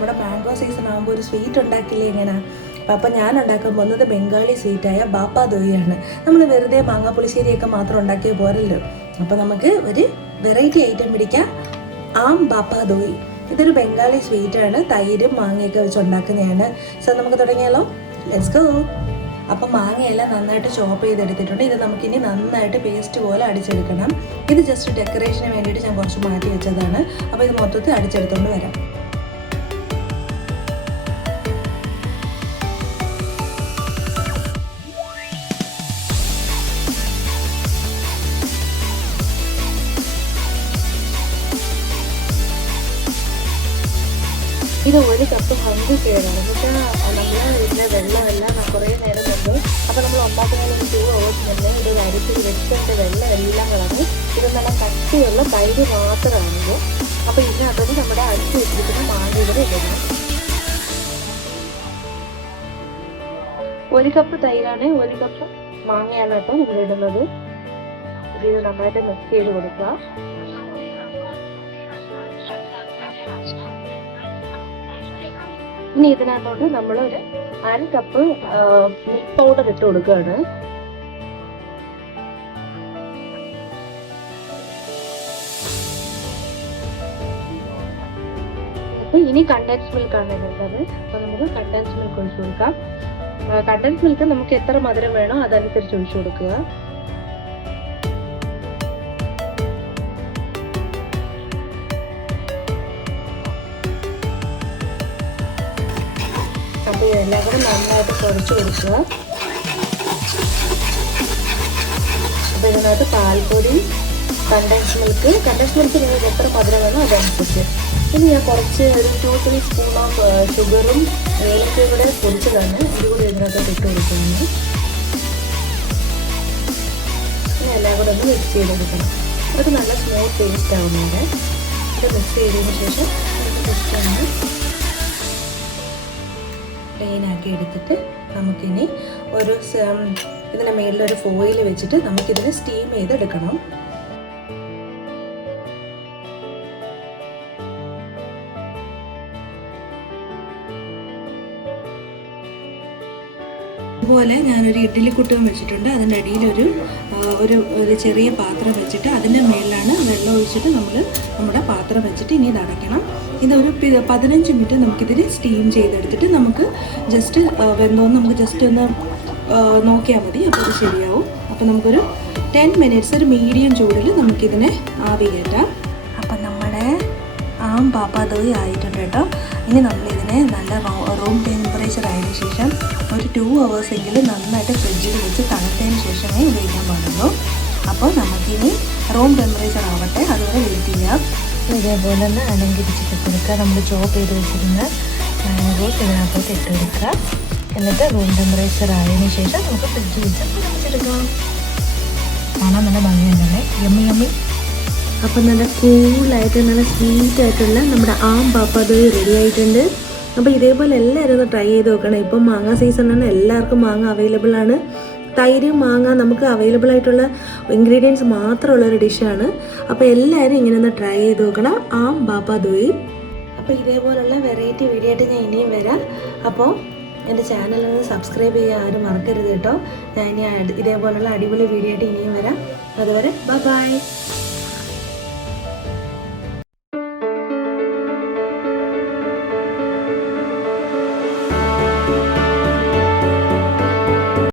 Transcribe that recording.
നമ്മുടെ mango season ആകുമ്പോൾ ഒരു സ്വീറ്റ് ഉണ്ടാക്കില്ലേ എങ്ങനെയാണ്. അപ്പം ഞാൻ ഉണ്ടാക്കാൻ പോകുന്നത് ബംഗാളി സ്വീറ്റായ ബാപ്പാ ദോയിയാണ്. നമ്മൾ വെറുതെ മാങ്ങ പുളിശ്ശേരിയൊക്കെ മാത്രം ഉണ്ടാക്കിയ പോരല്ലോ. അപ്പോൾ നമുക്ക് ഒരു വെറൈറ്റി ഐറ്റം പിടിക്കാം, ആം ബാപ്പാ ദോയി. ഇതൊരു ബംഗാളി സ്വീറ്റാണ്, തൈരും മാങ്ങയൊക്കെ വെച്ച് ഉണ്ടാക്കുന്നതാണ്. സോ നമുക്ക് തുടങ്ങിയാലോ, ലെറ്റ്സ് ഗോ. അപ്പം മാങ്ങയെല്ലാം നന്നായിട്ട് ചോപ്പ് ചെയ്തെടുത്തിട്ടുണ്ട്. ഇത് നമുക്കിനി നന്നായിട്ട് പേസ്റ്റ് പോലെ അടിച്ചെടുക്കണം. ഇത് ജസ്റ്റ് ഡെക്കറേഷന് വേണ്ടിയിട്ട് ഞാൻ കുറച്ച് മാറ്റി വെച്ചതാണ്. അപ്പോൾ ഇത് മൊത്തത്തിൽ അടിച്ചെടുത്തുകൊണ്ട് വരാം. ഇത് 1 കപ്പ് ഹംഗി ചെയ്യണം. പക്ഷേ നമ്മൾ ഇതിൻ്റെ വെള്ളമെല്ലാം കുറേ നേരം കൊണ്ട്, അപ്പോൾ നമ്മൾ ഉണ്ടാക്കുന്നതിന് 2 hours മുന്നേ ഇത് അരിപ്പിൽ വെച്ചിട്ട് വെള്ളം എല്ലാം കളഞ്ഞ് ഇത് നല്ല കട്ടിയുള്ള തൈര് മാത്രമാണിത്. അപ്പോൾ ഇതിനകത്ത് നമ്മുടെ അടിച്ച് വെച്ചിരിക്കുന്ന മാങ്ങ ഇവിടെ ഇടണം. 1 കപ്പ് തൈരാണ്, 1 കപ്പ് മാങ്ങയാണ് കേട്ടോ നമ്മൾ ഇടുന്നത്. ഇത് നന്നായിട്ട് മിക്സ് ചെയ്ത് കൊടുക്കുക. ഇനി ഇതിനകത്തോട്ട് നമ്മൾ ഒരു 1/2 കപ്പ് മിൽക്ക് പൗഡർ ഇട്ട് കൊടുക്കുകയാണ്. അപ്പോൾ ഇനി കണ്ടൻസ് മിൽക്കാണ് ഇടുന്നത്. അപ്പോൾ നമുക്ക് കണ്ടൻസ് മിൽക്ക് ഒഴിച്ചു കൊടുക്കാം. കണ്ടൻസ് മിൽക്ക് നമുക്ക് എത്ര മധുരം വേണോ അതനുസരിച്ച് ഒഴിച്ചു കൊടുക്കുക. അപ്പോൾ ഇതെല്ലാം കൂടെ നന്നായിട്ട് കുഴച്ച് കൊടുക്കുക. അപ്പോൾ ഇതിനകത്ത് പാൽപ്പൊടി, കണ്ടൻസ് മിൽക്ക് നിങ്ങൾക്ക് എത്ര മധുരം വേണോ അതനുസരിച്ച്. ഇനി ഞാൻ കുറച്ച് ഒരു 2-3 സ്പൂൺ ഓഫ് ഷുഗറും ഏലക്കയും കൂടെ പൊടിച്ചതാണ് ഇതുകൂടി ഇതിനകത്ത് ഇട്ട് കൊടുക്കുന്നത്. ഇനി എല്ലാം കൂടെ ഒന്ന് മിക്സ് ചെയ്തെടുക്കണം. അത് നല്ല സ്മൂത്ത് പേസ്റ്റ് ആവുന്നുണ്ട്. ഇത് മിക്സ് ചെയ്തതിന് ശേഷം ജസ്റ്റ് ഒന്ന് പ്ലെയിൻ ആക്കി എടുത്തിട്ട് നമുക്കിനി ഒരു ഇതിൻ്റെ മേളിലൊരു ഫോയിൽ വെച്ചിട്ട് നമുക്കിതിനെ സ്റ്റീം ചെയ്തെടുക്കണം. അതുപോലെ ഞാനൊരു ഇഡ്ഡലിക്കുട്ടം വെച്ചിട്ടുണ്ട്. അതിൻ്റെ അടിയിലൊരു ഒരു ചെറിയ പാത്രം വെച്ചിട്ട് അതിൻ്റെ മേളിലാണ് വെള്ളം ഒഴിച്ചിട്ട് നമ്മുടെ പാത്രം വെച്ചിട്ട് ഇനി ഇത് അടയ്ക്കണം. ഇതൊരു 15 മിനിറ്റ് നമുക്കിതിൽ സ്റ്റീം ചെയ്തെടുത്തിട്ട് നമുക്ക് ജസ്റ്റ് വെന്തോന്ന് നമുക്ക് ജസ്റ്റ് ഒന്ന് നോക്കിയാൽ മതി. അപ്പോൾ ഇത് ശരിയാവും. അപ്പോൾ നമുക്കൊരു 10 മിനിറ്റ്സ് ഒരു മീഡിയം ചൂടിൽ നമുക്കിതിനെ ആവി കയറ്റാം. അപ്പം നമ്മുടെ ആം ബാപ്പാ ദോയി ആയിട്ടുണ്ട് കേട്ടോ. ഇനി നമ്മളിതിനെ നല്ല റൂം ടെമ്പറേച്ചർ ആയതിനു ശേഷം ഒരു 2 hours എങ്കിലും നന്നായിട്ട് ഫ്രിഡ്ജിൽ വെച്ച് തണുത്തതിന് ശേഷമേ ഉപയോഗിക്കാൻ പാടുള്ളൂ. അപ്പോൾ നമുക്കിനി റൂം ടെമ്പറേച്ചർ ആവട്ടെ, അതുവരെ വെയിറ്റ് ചെയ്യാം. ഇതേപോലെ ഒന്ന് അലങ്കരിച്ചിട്ട് കൊടുക്കുക. നമ്മൾ ചോപ്പ് ചെയ്ത് വെച്ചിരുന്ന മാംഗോസ് ഇതിനകത്തോട്ട് ഇട്ട് കൊടുക്കുക. എന്നിട്ട് റൂം ടെമ്പറേച്ചർ ആയതിനു ശേഷം നമുക്ക് ഫ്രിഡ്ജിൽ വെച്ച് തണുപ്പിച്ചെടുക്കാം. കാണാൻ നല്ല ഭംഗിയുണ്ടല്ലേ, യമ്മി യമ്മി. അപ്പം നല്ല കൂളായിട്ട് നല്ല സ്വീറ്റായിട്ടുള്ള നമ്മുടെ ആം ബാപ്പാ ദോയി റെഡി ആയിട്ടുണ്ട്. അപ്പോൾ ഇതേപോലെ എല്ലാവരും ഒന്ന് ട്രൈ ചെയ്ത് നോക്കണം. ഇപ്പം മാങ്ങ സീസണാണ്, എല്ലാവർക്കും മാങ്ങ അവൈലബിൾ ആണ്. തൈര്, മാങ്ങ നമുക്ക് അവൈലബിൾ ആയിട്ടുള്ള ഇൻഗ്രീഡിയൻസ് മാത്രമുള്ളൊരു ഡിഷാണ്. അപ്പോൾ എല്ലാവരും ഇങ്ങനെ ഒന്ന് ട്രൈ ചെയ്ത് നോക്കണം, ആം ബാപ്പാ ദോയി. അപ്പോൾ ഇതേപോലുള്ള വെറൈറ്റി വീഡിയോ ആയിട്ട് ഞാൻ ഇനിയും വരാം. അപ്പോൾ എൻ്റെ ചാനലൊന്ന് സബ്സ്ക്രൈബ് ചെയ്യാൻ ആരും മറക്കരുത് കേട്ടോ. ഞാൻ ഇനി ഇതേപോലുള്ള അടിപൊളി വീഡിയോ ആയിട്ട് ഇനിയും വരാം. അതുവരെ ബൈ.